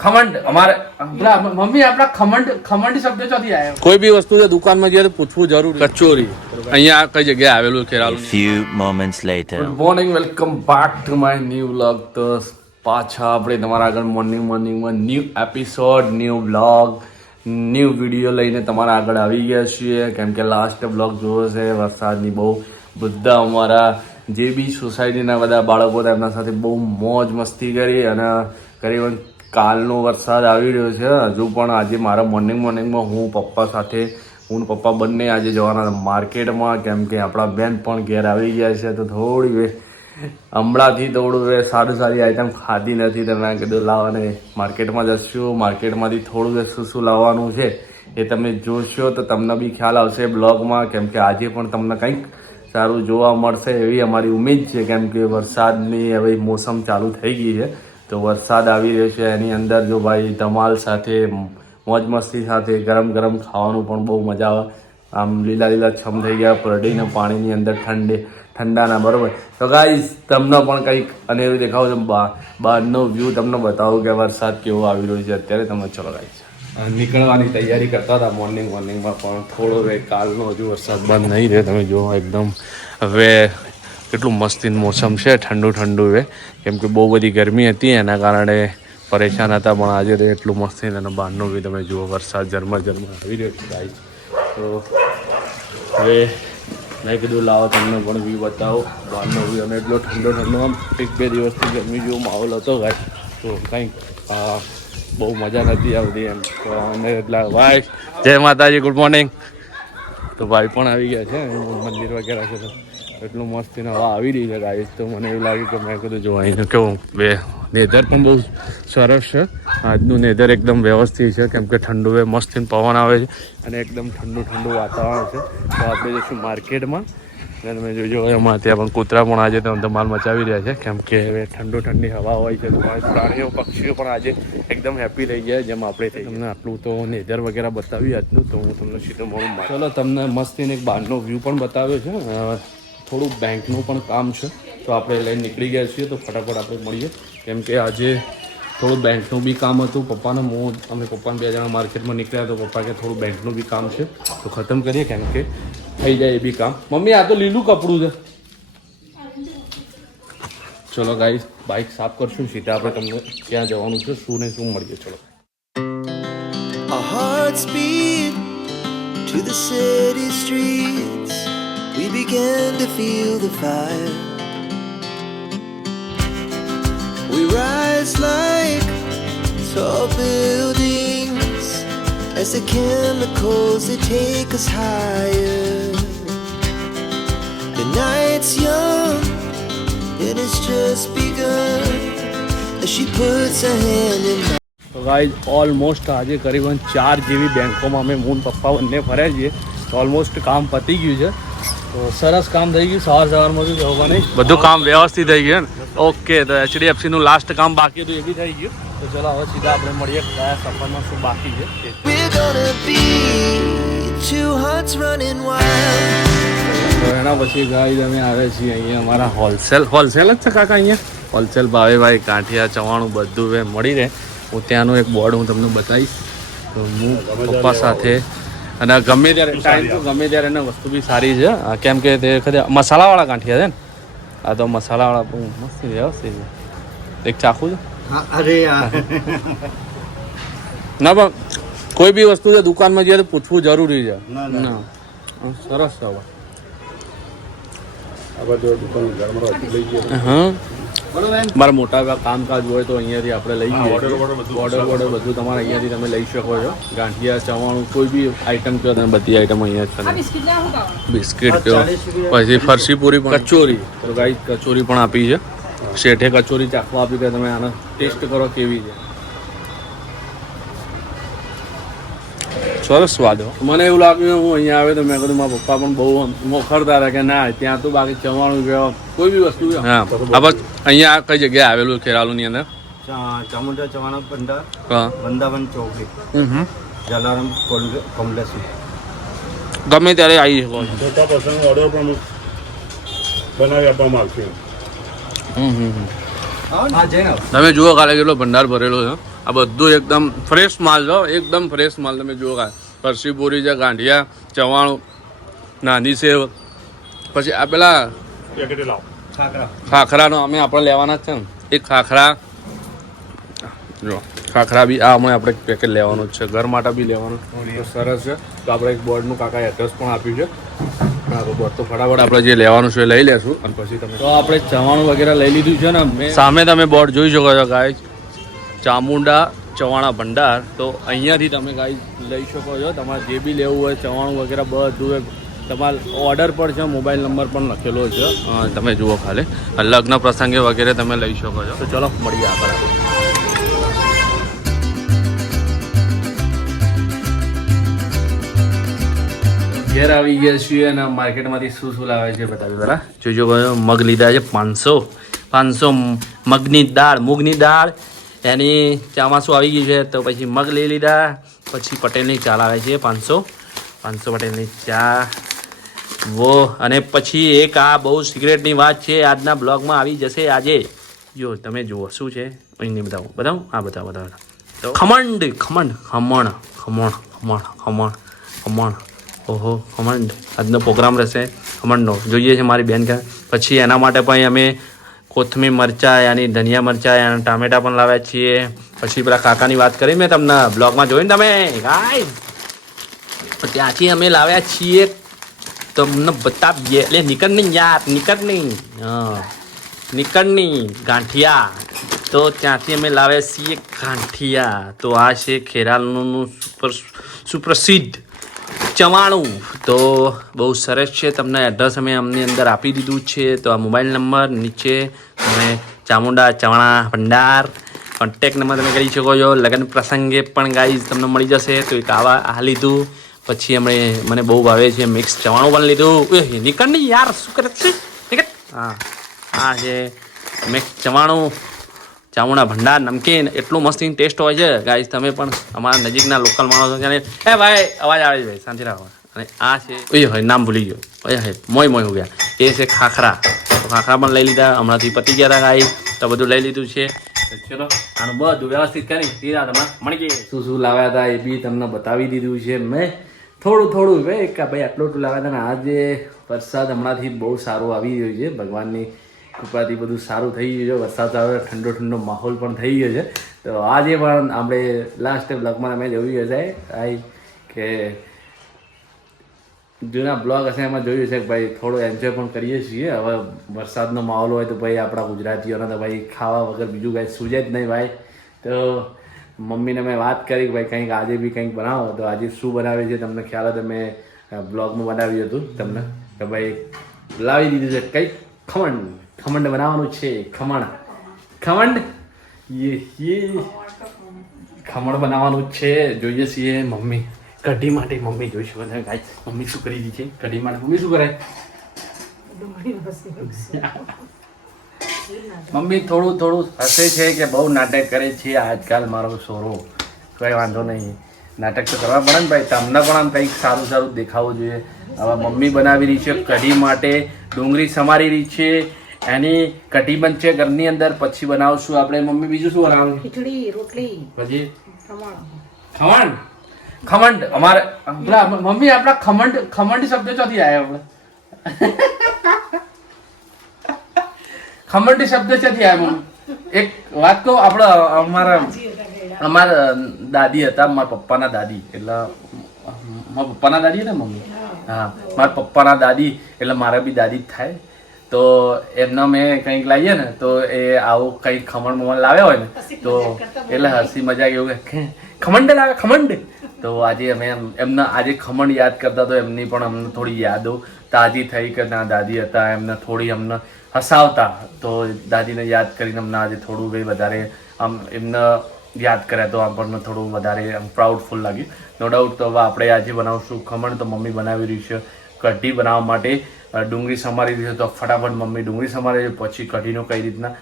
ખમંડ. અમારે મમ્મી આપણા ખમંડ ખમંડ શબ્દ ચોથી આવ્યો. કોઈ બી વસ્તુ છે દુકાનમાં જઈએ તો પૂછવું જરૂરી કચોરી. અહીંયા કઈ જગ્યાએ આવેલું Kheralu few moments later good morning welcome back to my new vlog તો પાછા આપણે તમારા આગળ morning મોર્નિંગમાં new episode new vlog new video લઈને તમારા આગળ આવી ગયા છીએ. કેમ કે લાસ્ટ બ્લોગ જોયો છે વરસાદની બહુ બધા અમારા જે બી સોસાયટીના બધા બાળકો તેમના સાથે બહુ મોજ મસ્તી કરી અને કરીબન કાલનો વરસાદ આવી રહ્યો છે. હજુ પણ આજે મારા મોર્નિંગ મોર્નિંગમાં હું પપ્પા સાથે, હું પપ્પા બંને આજે જવાના માર્કેટમાં. કેમ કે આપણા બેન પણ ઘેર આવી ગયા છે, તો થોડી વે હમણાંથી થોડું વે સારું સારી આઈટમ ખાધી નથી તો મેં કીધું લાવવાને માર્કેટમાં જશું. માર્કેટમાંથી થોડું શું શું લાવવાનું છે એ તમે જોશો તો તમને બી ખ્યાલ આવશે બ્લોગમાં. કેમ કે આજે પણ તમને કંઈક સારું જોવા મળશે એવી અમારી ઉમેદ છે. કેમ કે વરસાદની હવે મોસમ ચાલુ થઈ ગઈ છે. તો વરસાદ આવી રહ્યો છે, એની અંદર જો ભાઈ ધમાલ સાથે, મોજ મસ્તી સાથે ગરમ ગરમ ખાવાનું પણ બહુ મજા આવે. આમ લીલા લીલા છમ થઈ ગયા પરડીને પાણીની અંદર ઠંડે, ઠંડાના, બરાબર. તો ગાઈઝ તમને પણ કંઈક અનેરું દેખાવ છે બહારનો વ્યૂ તમને બતાવું કે વરસાદ કેવો આવી રહ્યો છે. અત્યારે તમે ચલો ગાઈઝ નીકળવાની તૈયારી કરતા હતા મોર્નિંગ મોર્નિંગમાં પણ થોડો હવે કાલનો હજુ વરસાદ બંધ નહીં રહે, તમે જુઓ, એકદમ હવે કેટલું મસ્તીન મોસમ છે, ઠંડુ ઠંડુ એ. કેમ કે બહુ બધી ગરમી હતી, એના કારણે પરેશાન હતા, પણ આજે તો એટલું મસ્તી અને બહારનું બી તમે જુઓ, વરસાદ ઝરમર ઝરમર આવી રહ્યો છે ગાઈઝ તો હવે મેં કીધું, લાવો તમને પણ વ્યૂ બતાવો. બહારનો વ્યૂ અને એટલો ઠંડો ઠંડો, આમ એક બે દિવસથી ગરમી જેવો માહોલ હતો ભાઈ તો કંઈક બહુ મજા નથી આવતી એમ. તો અમે એટલા ભાઈ જય માતાજી ગુડ મોર્નિંગ તો ભાઈ પણ આવી ગયા છે, મંદિર વગેરે છે એટલું મસ્ત હવા આવી રહી છે ગાઈસ તો મને એવું લાગ્યું કે મેં કીધું જો અહીંનું કેવું, બે નેધર પણ બહુ સરસ છે. આજનું નેધર એકદમ વ્યવસ્થિત છે, કેમ કે ઠંડુ એ મસ્ત પવન આવે છે અને એકદમ ઠંડુ ઠંડુ વાતાવરણ છે. તો આપણે જઈશું માર્કેટમાં. અને તમે જોજો એમાં ત્યાં પણ કૂતરા પણ આજે તો ધમાલ મચાવી રહ્યા છે, કેમ કે હવે ઠંડુ, ઠંડી હવા હોય છે તો પ્રાણીઓ, પક્ષીઓ પણ આજે એકદમ હેપી રહી ગયા જેમ આપણે તમને આટલું તો નેધર વગેરે બતાવ્યું આજનું, તો હું તમને સીધું મળું ચલો, તમને મસ્તીને એક બહારનો વ્યૂ પણ બતાવ્યો છે. થોડું બેંકનું પણ કામ છે. તો આપણે લઈને નીકળી ગયા છીએ, તો ફટાફટ આપણે મળીએ. કેમ કે આજે થોડું બેંકનું બી કામ હતું. પપ્પાને હું અમે પપ્પાને બે જણા માર્કેટમાં નીકળ્યા તો પપ્પા કે થોડું બેંકનું બી કામ છે. તો ખતમ કરીએ કેમ કે થઈ જાય એ બી કામ. મમ્મી, આ તો લીલું કપડું છે. ચલો ગાઈસ બાઇક સાફ કરશું. સીધા આપણે તમને ક્યાં જવાનું છે, શું ને શું મળીએ. ચલો. Hearts beat to the city streets. We began to feel the fire. We rise like tall buildings as the chemicals they take us higher. The night's young, it has just begun as she puts her hand in mine. તો guys almost આજે કરીબન ચાર જેવી બેંકોમાં અમે moon પપ્પા બંને ફર્યા છીએ ઓલમોસ્ટ કામ પતી ગયું છે તો સરસ કામ થઈ ગયું સવાર સવારમાં બી જવા બધું કામ વ્યવસ્થિત થઈ ગયું ને? ઓકે તો એચડીએફસી નું લાસ્ટ કામ બાકી હતું એ બી થઈ ગયું. તો ચલો હવે સીધા આપણે મળીએ કયા સફરમાં શું બાકી છે. તે. We're gonna be two hearts running wild. તો એના પછી ગાઈઝ અમે આવે છીએ અહીંયા અમારા હોલસેલ. હોલસેલ જ છે કાકા અહીંયા? હોલસેલ ભાવે ભાઈ કાંઠિયા ચવાણું બધું એ મળી રહે. હું ત્યાંનું એક બોર્ડ હું તમને બતાવીશ. તો હું પપ્પા સાથે અને ગમે ત્યારે ટાઈમ તો ગમે ત્યારે એને વસ્તુ બી સારી છે. કેમ કે તે વખતે મસાલાવાળા ગાંઠિયા છે ને. આ તો મસાલાવાળા બહુ મસ્ત વ્યવસ્થિત છે. એક ચાખું છે? અરે ના પણ કોઈ બી વસ્તુ છે દુકાનમાં જઈએ તો પૂછવું જરૂરી છે. સરસ છે હા. મારા મોટા કામકાજ હોય તો અહીંયાથી આપણે લઈ જઈએ. ઓર્ડર બોર્ડર બધું તમારે અહીંયાથી તમે લઈ શકો છો. ગાંઠિયા ચવાણું કોઈ બી આઈટમ કયો તમે બધી આઈટમ અહીંયા છે બિસ્કિટ કયો? પછી ફરસી પૂરી પણ. કચોરી. તો ગાઈ કચોરી પણ આપી છે. શેઠે કચોરી ચાખવા આપી કે તમે આનો ટેસ્ટ કરો કેવી છે. સરસ સ્વાદ મને એવું લાગ્યું હું અહીંયા આવે તો મેં કીધું મારા પપ્પા પણ બહુ મોખરતા હતા કે ના ત્યાં તો બાકી ચવાણું ગયો કોઈ બી વસ્તુ હા. આ બસ અહીંયા કઈ જગ્યાએ આવેલું ખેરાલુ ની અંદર ચામુંડા ચવાણા ભંડાર વૃંદાવન ચોકડી. હમ જલારામ કોમ્પ્લેક્સ ગમે ત્યારે આવી શકો. છો. મોટા પર્સનલ ઓર્ડર પણ બનાવી આપવામાં આવશે હમ હમ હમ. હા તમે જુઓ કાલે કેટલો ભંડાર ભરેલો છે. આ બધું એકદમ ફ્રેશ માલ છો એકદમ ફ્રેશ માલ તમે જુઓ કાંઈ પરસી છે ગાંઠિયા ચવાણું નાની સેવ. પછી આ પેલા પેકેટ લાવો. ખાખરા. ખાખરાનો અમે આપણે લેવાના જ છે ને. એક ખાખરા. જો ખાખરા બી આ અમે આપણે પેકેટ લેવાનું જ છે. ઘર માટે બી લેવાનું. સરસ છે. તો આપણે એક બોર્ડનું કાકા એડ્રેસ પણ આપ્યું છે. બોર્ડ તો ફટાફટ આપણે જે લેવાનું છે એ લઈ લેશું. અને પછી તમે તો આપણે ચવાણું વગેરે લઈ લીધું છે ને. સામે તમે બોર્ડ જોઈ શકો છો ગાય ચામુંડા ચવાણા ભંડાર, તો અહીંયાથી તમે ગાય લઈ શકો છો. તમારે જે બી લેવું હોય, ચવાણું વગેરે બધું તમારે ઓર્ડર પર છે મોબાઈલ નંબર પણ લખેલો છે. તમે જુઓ ખાલી. લગ્ન પ્રસંગે વગેરે તમે લઈ શકો છો. તો ચલો, મળીએ આગળ. ઘેર આવી ગયા છીએ અને માર્કેટમાંથી શું શું લાવે છે બતાવી પહેલા. જોજો મગ લીધા છે પાંચસો. પાંચસો મગની દાળ. મૂગની દાળ એની ચામાસું આવી ગયું છે? તો પછી મગ લઈ લીધા, પછી પટેલની ચા લાવે છે પાંચસો. પાંચસો પટેલની ચા. વો, અને પછી એક આ બહુ સિગરેટની વાત છે, આજના બ્લોગમાં આવી જશે આજે. જો, તમે જુઓ, શું છે? અહીં નહીં બતાવું. બતાવું? હા, બતાવો બતાવો તો ખમંડ ખમંડ, ખમણ ખમણ ખમણ ખમણ ખમણ. ઓહો, ખમંડ. આજનો પ્રોગ્રામ રહેશે ખમણનો. જોઈએ છે મારી બેન કે પછી એના માટે પણ અમે કોથમીર મરચાં, યાની ધનિયા મરચાં, યાની ટામેટા પણ લાવ્યા છીએ. પછી પેલા કાકાની વાત કરી મેં તમને બ્લોગમાં જોઈને તમે. ગાય ત્યાંથી અમે લાવ્યા છીએ. તમને બતાવીએ. એટલે નીકળ નહીં યાર, નીકળ નહીં. નીકળ નહીં. ગાંઠિયા. તો ત્યાંથી અમે લાવ્યા છીએ ગાંઠિયા. તો આ છે ખેરાલનું સુપર સુપ્રસિદ્ધ ચવાણું. તો બહુ સરસ છે. તમને એડ્રેસ અમે અમની અંદર આપી દીધું છે. તો આ મોબાઈલ નંબર નીચે તમે ચામુંડા ચવાણા ભંડાર કોન્ટેક નંબર તમે કરી શકો છો. લગ્ન પ્રસંગે પણ ગાઈઝ તમને મળી જશે. તો એક આવા આ લીધું. પછી અમે મને બહુ ભાવે છે. મિક્સ ચવાણું પણ લીધું. ઉહ, નીકળ યાર. શું કરે છે? હા. આ છે મિક્સ ચવાણું ચામુંડા ભંડાર, નમકીન, એટલું મસ્ત ટેસ્ટ હોય છે. ગાય તમે પણ અમારા નજીકના લોકલ માણસો જાણે એ ભાઈ, અવાજ આવે છે ભાઈ, શાંતિ રાખો. અને આ છે ઓય હોય, નામ ભૂલી ગયો. ઓય હે મોય મોય ગયા. એ છે ખાખરા. ખાખરા પણ લઈ લીધા. હમણાંથી પતી ગયા હતા ગાઈ. તો બધું લઈ લીધું છે. ચલો, આનું બધું વ્યવસ્થિત કરી સીધા તમે મણકી. શું શું લાવ્યા હતા એ બી તમને બતાવી દીધું છે મેં. થોડું થોડું ભાઈ ભાઈ આટલું આટલું લાવ્યા હતા ને આજે વરસાદ હમણાંથી બહુ સારો આવી રહ્યો છે. ભગવાનની કૃપાથી બધું સારું થઈ ગયું છે. વરસાદ આવે ઠંડો ઠંડો માહોલ પણ થઈ ગયો છે. તો આજે પણ આપણે લાસ્ટ બ્લોગમાં અમે જોયું હશે. આઈ કે જૂના બ્લોગ હશે, એમાં જોયું છે કે ભાઈ થોડો એન્જોય પણ કરીએ છીએ. હવે વરસાદનો માહોલ હોય તો ભાઈ આપણા ગુજરાતીઓના તો ભાઈ ખાવા વગર બીજું કાંઈ સૂજે જ નહીં ભાઈ. તો મમ્મીને મેં વાત કરી કે ભાઈ કંઈક આજે બી કંઈક બનાવો. તો આજે શું બનાવે છે તમને ખ્યાલ હતો મેં બ્લોગમાં બનાવ્યું હતું તમને. કે ભાઈ લાવી દીધું છે કંઈક ખમણ. ખમણ બનાવવાનું છે, ખમણ. યે યે. ખમણ બનાવવાનું છે, જોઈએ છીએ મમ્મી. કઢી માટે મમ્મી જોઈશું બધા ગાય મમ્મી શું કરી દીધી છે? કઢી માટે મમ્મી શું કરે? મમ્મી થોડું થોડું હસે છે કે બહુ નાટક કરે છે આજકાલ મારો સોરો. કઈ વાંધો નહીં. નાટક તો કરવા પડે ને ભાઈ. તમને પણ આમ કંઈક સારું સારું દેખાવું જોઈએ. હવે મમ્મી બનાવી રહી છે, કઢી માટે ડુંગળી સમારી રહી છે. એની કઢી બનશે ઘરની અંદર. પછી બનાવશું આપણે. મમ્મી બીજું શું બનાવવાનું? ખીચડી રોટલી. પછી? ખમણ. ખમણ? અમારે મમ્મી આપણા ખમંડ ખમંડ શબ્દ ચોથી આવ્યો આપણે ખમંડ શબ્દ ચોથી આવ્યા મમ્મી? એક વાત કહું આપણે અમારા અમારા દાદી હતા મારા પપ્પાના દાદી. એટલે મારા પપ્પાના દાદી ને મમ્મી? હા. મારા પપ્પાના દાદી એટલે મારા બી દાદી જ થાય. તો એમનો મેં કંઈક લાવીએ ને તો એ આવું કંઈક ખમણ મમણ લાવ્યા હોય ને તો એટલે હસી મજાક એવું કે ખમંડ લાવે ખમંડ? તો આજે અમે એમ એમના આજે ખમણ યાદ કરતા તો એમની પણ અમને થોડી યાદો તાજી થઈ કે ના દાદી હતા એમને થોડી અમને હસાવતા. તો દાદીને યાદ કરીને અમને આજે થોડું કંઈ વધારે આમ એમને યાદ કર્યા તો આપણને થોડું વધારે પ્રાઉડફુલ લાગ્યું. નો ડાઉટ તો હવે આપણે આજે બનાવશું ખમણ તો મમ્મી બનાવી રહી છે કઢી બનાવવા માટે ડુંગળી સમારી દીધો તો ફટાફટ મમ્મી ડુંગળી સમારે છે પછી કઢીનો કઈ રીતના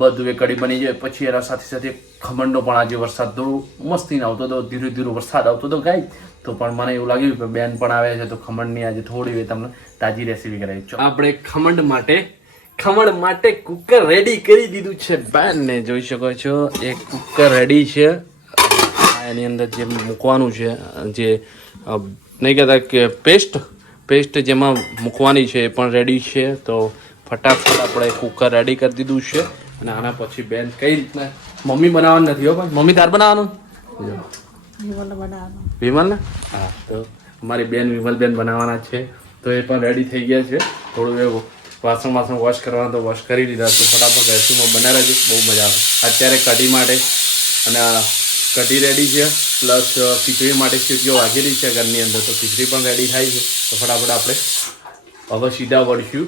બધું એ કઢી બની જાય પછી એના સાથે સાથે ખમણનો પણ આજે વરસાદ થોડું મસ્તીને આવતો હતો ધીરે ધીરે વરસાદ આવતો હતો ગાય. તો પણ મને એવું લાગ્યું કે બેન પણ આવે છે તો ખમણની આજે થોડી વે તમને તાજી રેસીપી કરાવી. છો આપણે ખમણ માટે ખમણ માટે કુકર રેડી કરી દીધું છે બેન. ને જોઈ શકો છો એક કુકર રેડી છે. એની અંદર જે મૂકવાનું છે જે નહીં કહેતા કે પેસ્ટ પેસ્ટ જેમાં મૂકવાની છે એ પણ રેડી છે. તો ફટાફટ આપણે કુકર રેડી કરી દીધું છે. અને આના પછી બેન કઈ રીતના મમ્મી બનાવવાનું નથી હો પણ. મમ્મી તાર બનાવવાનું. વિમલ ને હા તો અમારી બેન વિમલબેન બનાવવાના છે. તો એ પણ રેડી થઈ ગયા છે. થોડું એવું વાસણ વાસણ વોશ કરવાનું તો વોશ કરી દીધા તો ફટાફટ રેસીમાં બનાવ્યા છે બહુ મજા આવે. અત્યારે કઢી માટે અને કઢી રેડી છે. પ્લસ ખીચડી માટે સીટીઓ વાગેલી છે ઘરની અંદર, તો ખીચડી પણ રેડી થાય છે. તો ફટાફટ આપણે હવે સીધા વળશું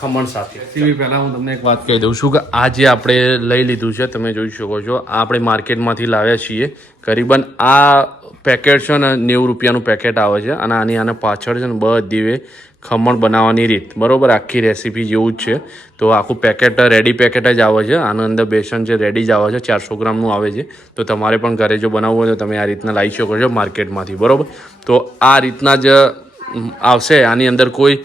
ખમણ સાથે. સીવી પહેલાં હું તમને એક વાત કહી દઉં છું કે આ જે આપણે લઈ લીધું છે, તમે જોઈ શકો છો, આ આપણે માર્કેટમાંથી લાવ્યા છીએ. કરીબન આ પેકેટ છે ને, નેવું રૂપિયાનું પેકેટ આવે છે અને આની આને પાછળ છે ને, બધી ખમણ બનાવવાની રીત. બરાબર, આખી રેસીપી જેવું જ છે. તો આખું પેકેટ રેડી પેકેટ જ આવે છે. આના અંદર બેસન છે રેડી જ આવે છે. ચારસો ગ્રામનું આવે છે. તો તમારે પણ ઘરે જો બનાવવું હોય તો તમે આ રીતના લાવી શકો છો માર્કેટમાંથી. બરાબર? તો આ રીતના જ આવશે. આની અંદર કોઈ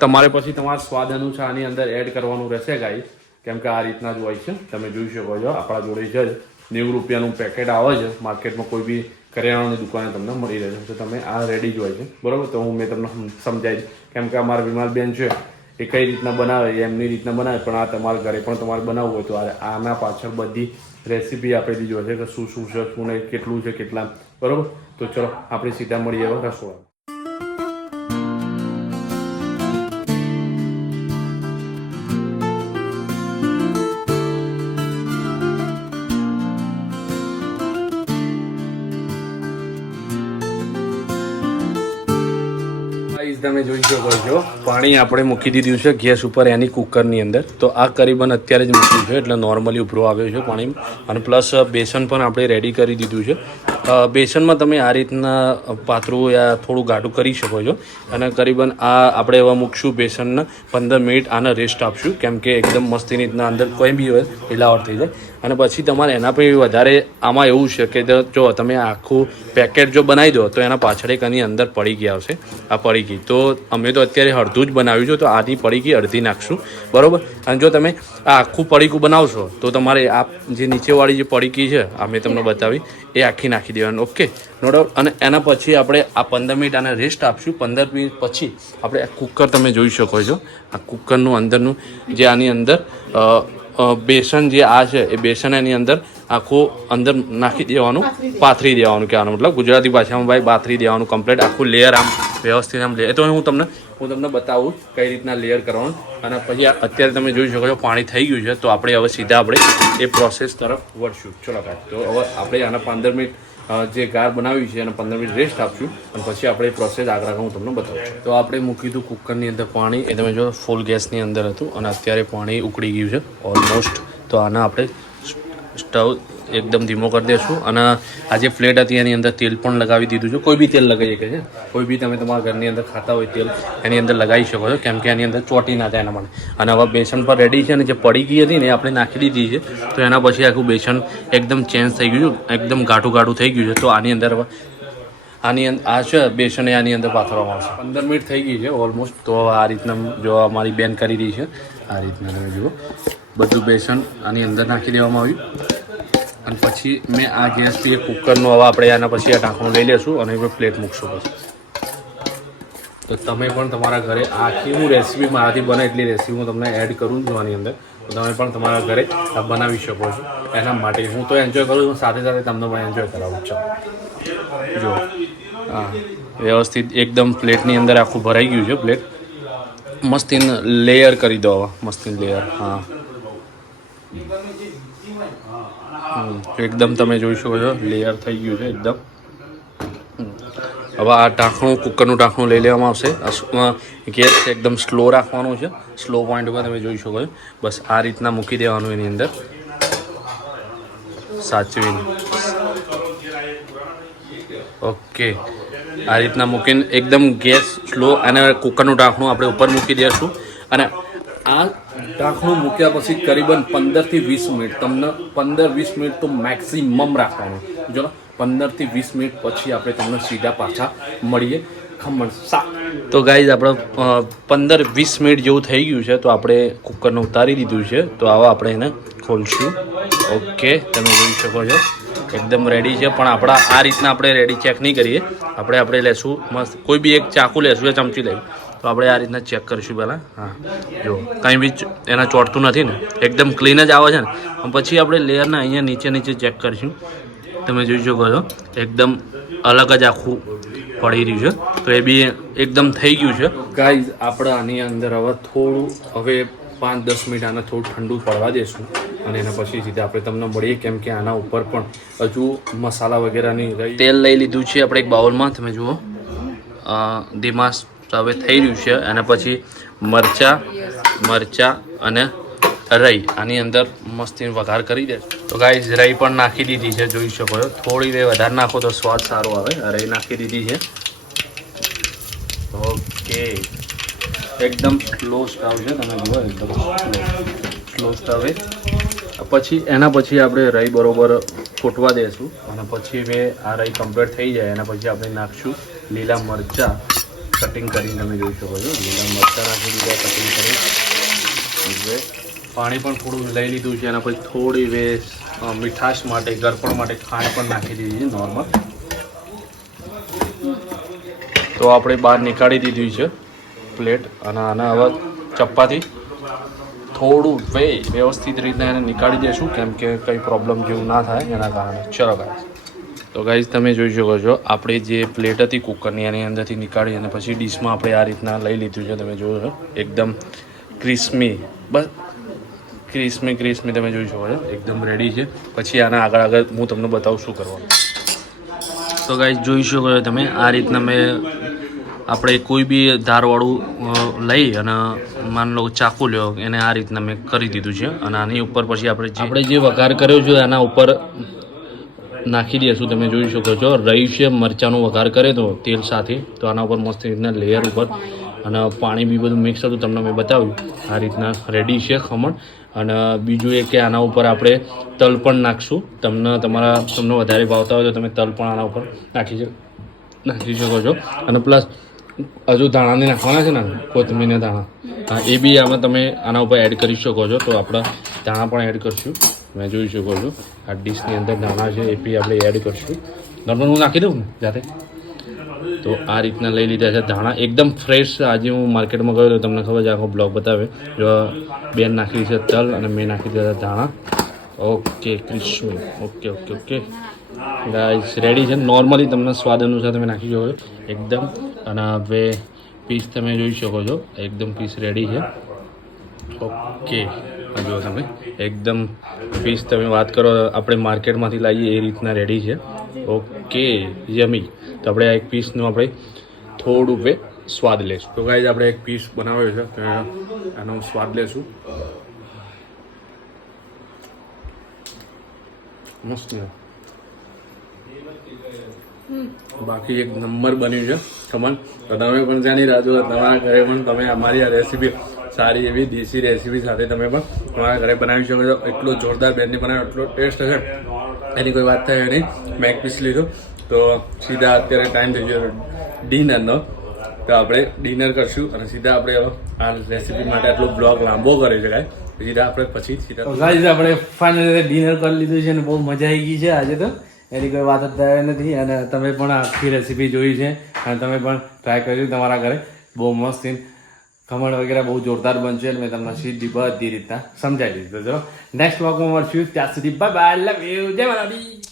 તમારે પછી તમારા સ્વાદ અનુસાર આની અંદર એડ કરવાનું રહેશે ગાઈ કેમ કે આ રીતના જ હોય છે. તમે જોઈ શકો છો. આપણા જોડે છે નેવું રૂપિયાનું પેકેટ આવે છે. માર્કેટમાં કોઈ બી કરિયાણાની દુકાને તમને મળી રહે છે. તો તમે આ રેડી જ હોય છે. બરોબર? તો હું મેં તમને સમ- સમજાવી કેમ કે અમારા વિમાલબેન છે, એ કઈ રીતના બનાવે એમની રીતના બનાવે પણ આ તમારા ઘરે પણ તમારે બનાવવું હોય તો આના પાછળ બધી રેસીપી આપેલી દીધી હોય છે કે શું શું છે, શું નહીં, કેટલું છે, કેટલા. બરોબર? તો ચલો, આપણે સીધા મળીએ રસોડા પાણી આપણે મૂકી દીધું છે ગેસ ઉપર એની કુકરની અંદર. તો આ કરીબન અત્યારે જ મૂક્યું છે, એટલે નોર્મલી ઉભરો આવ્યો છે પાણી. અને પ્લસ બેસન પણ આપણે રેડી કરી દીધું છે. બેસનમાં તમે આ રીતના પાતળું યા થોડું ગાઢું કરી શકો છો. અને કરીબન આ આપણે એવા મૂકશું બેસનને, પંદર મિનિટ આને રેસ્ટ આપશું. કેમ કે એકદમ મસ્તી રીતના અંદર કોઈ બી હોય, હિલાવટ થઈ જાય. અને પછી તમારે એના પર વધારે આમાં એવું છે કે જો- તમે આખું પેકેટ જો બનાવી દો, તો એના પાછળ એક આની અંદર પડી ગયા આવશે આ પડી ગઈ. તો અમે તો અત્યારે અડધું જ બનાવ્યું છે, તો આની પડી ગઈ, અડધી નાખશું. બરાબર? અને જો તમે આ આખું પડીકું બનાવશો, તો તમારે આ જે નીચેવાળી જે પડીકી છે, આ મેં તમને બતાવી, એ આખી નાખી દેવાની. ઓકે? નો ડાઉટ અને એના પછી આપણે આ પંદર મિનિટ આને રેસ્ટ આપશું. પંદર મિનિટ પછી આપણે આ કુકર તમે જોઈ શકો છો. આ કુકરનું અંદરનું જે આની અંદર બેસન જે આ છે એ બેસન એની અંદર આખું અંદર નાખી દેવાનું પાથરી દેવાનું. કહેવાનું. મતલબ ગુજરાતી ભાષામાં ભાઈ પાથરી દેવાનું કમ્પ્લીટ આખું લેયર આમ વ્યવસ્થિત આમ લેયર તો હું તમને હું તમને બતાવું કઈ રીતના લેયર કરવાનું. અને પછી અત્યારે તમે જોઈ શકો છો પાણી થઈ ગયું છે તો આપણે હવે સીધા આપણે એ પ્રોસેસ તરફ વળશું. ચલો કાંઈ તો હવે આપણે આના પંદર મિનિટ જે ગાર બનાવી છે એને પંદર મિનિટ રેસ્ટ આપશું અને પછી આપણે પ્રોસેસ આગળ હું તમને બતાવું તો આપણે મૂકી દીધું કુકરની અંદર પાણી. એ તમે જો ફૂલ ગેસની અંદર હતું અને અત્યારે પાણી ઉકળી ગયું છે ઓલમોસ્ટ તો આના આપણે સ્ટવ એકદમ ધીમો કરી દેશું. અને આ જે પ્લેટ હતી એની અંદર તેલ પણ લગાવી દીધું છે. કોઈ બી તેલ લગાવી શકે છે. કોઈ બી તમે તમારા ઘરની અંદર ખાતા હોય તેલ એની અંદર લગાવી શકો છો. કેમ કે એની અંદર ચોટી ના થાય એના માટે. અને હવે બેસન પર રેડી છે અને જે પડી ગઈ હતી ને આપણે નાખી દીધી છે. તો એના પછી આખું બેસન એકદમ ચેન્જ થઈ ગયું છે. એકદમ ગાઢું ગાઢું થઈ ગયું છે. તો આની અંદર હવે આની અંદર આ છે બેસન એ આની અંદર પાથરવામાં આવશે. પંદર મિનિટ થઈ ગઈ છે ઓલમોસ્ટ તો આ રીતના જો અમારી બેન કરી રહી છે. આ રીતના તમે જુઓ. બધું બેસન આની અંદર નાખી દેવામાં આવ્યું. અને પછી મેં આ ગેસથી કુકરનું, હવે આપણે આના પછી આ ઢાંકણું લઈ લેશું અને એમાં પ્લેટ મૂકશું પછી. તો તમે પણ તમારા ઘરે આખી હું રેસીપી મારાથી બને એટલી રેસીપી હું તમને એડ કરું છું આની અંદર. તો તમે પણ તમારા ઘરે બનાવી શકો છો. એના માટે હું તો એન્જોય કરું છું, સાથે સાથે તમને પણ એન્જોય કરાવું છું. જો. હા. વ્યવસ્થિત એકદમ પ્લેટની અંદર આખું ભરાઈ ગયું છે પ્લેટ. મસ્તીન લેયર કરી દો હવે. મસ્તીન લેયર હા. એકદમ તમે જોઈ શકો છો લેયર થઈ ગયું છે એકદમ. હવે આ ઢાંકણું કુકરનું ઢાંકણું લઈ લેવામાં આવશે. ગેસ એકદમ સ્લો રાખવાનું છે. સ્લો પોઈન્ટ ઉપર તમે જોઈ શકો છો. બસ આ રીતના મૂકી દેવાનું એની અંદર. સાચવીને. ઓકે આ રીતના મૂકીને એકદમ ગેસ સ્લો અને કુકરનું ઢાંકણું આપણે ઉપર મૂકી દઈશું અને આ ઢાંકણું મૂક્યા પછી કરીબન પંદરથી વીસ મિનિટ. તમને પંદર વીસ મિનિટ તો મેક્સિમમ રાખવાનું. જો પંદરથી વીસ મિનિટ પછી આપણે તમને સીધા પાછા મળીએ. ખમણ શાક. તો ગાઈઝ આપણે પંદર વીસ મિનિટ જેવું થઈ ગયું છે, તો આપણે કુકરને ઉતારી દીધું છે. તો આવા આપણે એને ખોલશું. ઓકે તમે જોઈ શકો છો. એકદમ રેડી છે, પણ આપણા આ રીતના આપણે રેડી ચેક નહીં કરીએ. આપણે આપણે લેશું, મસ્ત. કોઈ બી એક ચાકુ લેશું, એ ચમચી લઈ. તો આપણે આ રીતના ચેક કરીશું પહેલાં. હા જો કંઈ બી એના ચોટતું નથી ને. એકદમ ક્લીન જ આવે છે ને. પછી આપણે લેયરના અહીંયા નીચે નીચે ચેક કરીશું. તમે જોઈ શકો છો. એકદમ અલગ જ આખું પડી રહ્યું છે. તો એ બી એકદમ થઈ ગયું છે. ગાઈઝ આપણે આની અંદર હવે થોડું હવે પાંચ દસ મિનિટ આને થોડું ઠંડુ પડવા દઈશું અને એના પછી સીધા આપણે તમને મળીએ કેમ કે આના ઉપર પણ હજુ મસાલા વગેરેની તેલ લઈ લીધું છે આપણે એક બાઉલમાં. તમે જુઓ. અ, ધીમા હવે થઈ રહ્યું છે અને પછી મરચા મરચા અને રઈ. આની અંદર મસ્તી વઘાર કરી દે. તો ગાઈઝ રઈ પણ નાખી દીધી છે, જોઈ શકો છો. થોડી વે વધારે નાખો તો સ્વાદ સારો આવે. રઈ નાખી દીધી છે. ઓકે. એકદમ સ્લો સ્ટાવ છે, તમે જુઓ, એકદમ સ્લો સ્ટવે પછી, એના પછી આપણે રઈ બરોબર ફૂટવા દઈશું અને પછી મેં આ રઈ કમ્પ્લીટ થઈ જાય. એના પછી આપણે નાખશું લીલા મરચાં. કટિંગ કરીને તમે જોઈ શકો છો. લીલા મરચાં રાખી દીધા કટિંગ કરી. પાણી પણ થોડું લઈ લીધું છે, એના પછી થોડી વે મીઠાશ માટે, ગરપણ માટે ખાંડ પણ નાખી દીધી છે નોર્મલ તો આપણે બહાર નીકાળી દીધી છે પ્લેટ અને આના હવે ચપ્પાથી થોડું વે, વ્યવસ્થિત રીતે એને નીકાળી દઈશું કેમ કે કંઈ પ્રોબ્લેમ જેવું ના થાય, એના કારણે ચલો ગાઈઝ તો ગાઈઝ તમે જોઈ શકો છો, આપણે જે પ્લેટ હતી કુકરની એની અંદરથી નીકાળી અને પછી ડીશમાં આપણે આ રીતના લઈ લીધું છે, તમે જોયો છો. એકદમ ક્રિસ્મી બસ ક્રિસ્મી ક્રિસ્મી તમે જોઈ શકો છો. એકદમ રેડી છે. પછી આના આગળ આગળ હું તમને બતાવું શું કરવાનું. તો ગાઈઝ જોઈ શકો છો તમે, આ રીતના મેં આપણે કોઈ બી ધારવાળું લઈ અને માન લો ચાકુ લ્યો, એને આ રીતના મેં કરી દીધું છે. અને આની ઉપર પછી આપણે આપણે જે વઘાર કર્યો છે, એના ઉપર નાખી દઈશું તમે જોઈ શકો છો? રહી છે, મરચાંનો વઘાર કરે તો તેલ સાથે. તો આના ઉપર મસ્ત રીતના લેયર ઉપર અને પાણી બી બધું મિક્સ હતું, તમને મેં બતાવ્યું. આ રીતના રેડી છે ખમણ. અને બીજું એ કે આના ઉપર આપણે તલ પણ નાખશું. તમને તમારા, તમને વધારે ભાવતા હોય તો તમે તલ પણ આના ઉપર નાખી નાખી શકો છો. અને પ્લસ હજુ ધાણાને નાખવાના છે ને? કોથમીરના દાણા હા, એ બી આમાં તમે આના ઉપર એડ કરી શકો છો. તો આપણે દાણા પણ એડ કરશું. તમે જોઈ શકો છો આ ડીશની અંદર નાના છે, એ બી આપણે એડ કરશું. નોર્મલ હું નાખી દઉં ને જાતે? તો આ રીતના લઈ લીધા છે ધાણા. એકદમ ફ્રેશ આજે હું માર્કેટમાં ગયો તો તમને ખબર છે, આખો બ્લોગ બતાવે. જો બેન નાખી છે તલ અને મેં નાખી દીધા ધાણા. Okay crispy okay okay okay guys ready છે? નોર્મલી તમને સ્વાદ અનુસાર તમે નાખી શકો છો. એકદમ. અને હવે પીસ તમે જોઈ શકો છો. એકદમ પીસ રેડી છે. ઓકે જુઓ તમે એકદમ પીસ તમે વાત કરો, આપણે માર્કેટમાંથી લાવીએ એ રીતના રેડી છે. ઓકે યમી તો આપણે આ એક પીસનું આપણે થોડું પે સ્વાદ લેશું. તો ગાઈઝ આપણે એક પીસ બનાવ્યો છે આનો સ્વાદ લેશું. મસ્ત બાકી એક નંબર બન્યું છે. કમલ તમે પણ ત્યાંની રાહ તમારા ઘરે પણ તમે અમારી આ રેસીપી સારી એવી દેશી રેસીપી સાથે તમે પણ તમારા ઘરે બનાવી શકો છો. એટલો જોરદાર બેનની બનાવ્યો, એટલો ટેસ્ટ હશે. એની કોઈ વાત થાય નહીં. મેં પીસ લીધું. તો સીધા અત્યારે ટાઈમ થઈ ગયો ડિનરનો તો આપણે ડિનર કરશું અને સીધા આપણે આ રેસીપી માટે આટલો બ્લોગ લાંબો કરી શકાય. સીધા આપણે પછી સીધા ગાઈઝ આપણે ફાઇનલી ડિનર કરી લીધું છે અને બહુ મજા આવી ગઈ છે આજે તો. એની કોઈ વાત જ થાય નથી અને તમે પણ આખી રેસીપી જોઈ છે અને તમે પણ ટ્રાય કરજો તમારા ઘરે. બહુ મસ્ત ખમણ વગેરે બહુ જોરદાર બનશે અને મેં તમને સીધી બધી રીતના સમજાવી દીધું. જો નેક્સ્ટ વોકમાં મળશું. ત્યાં સુધી બાય બાય લવ યુ જય માતાજી.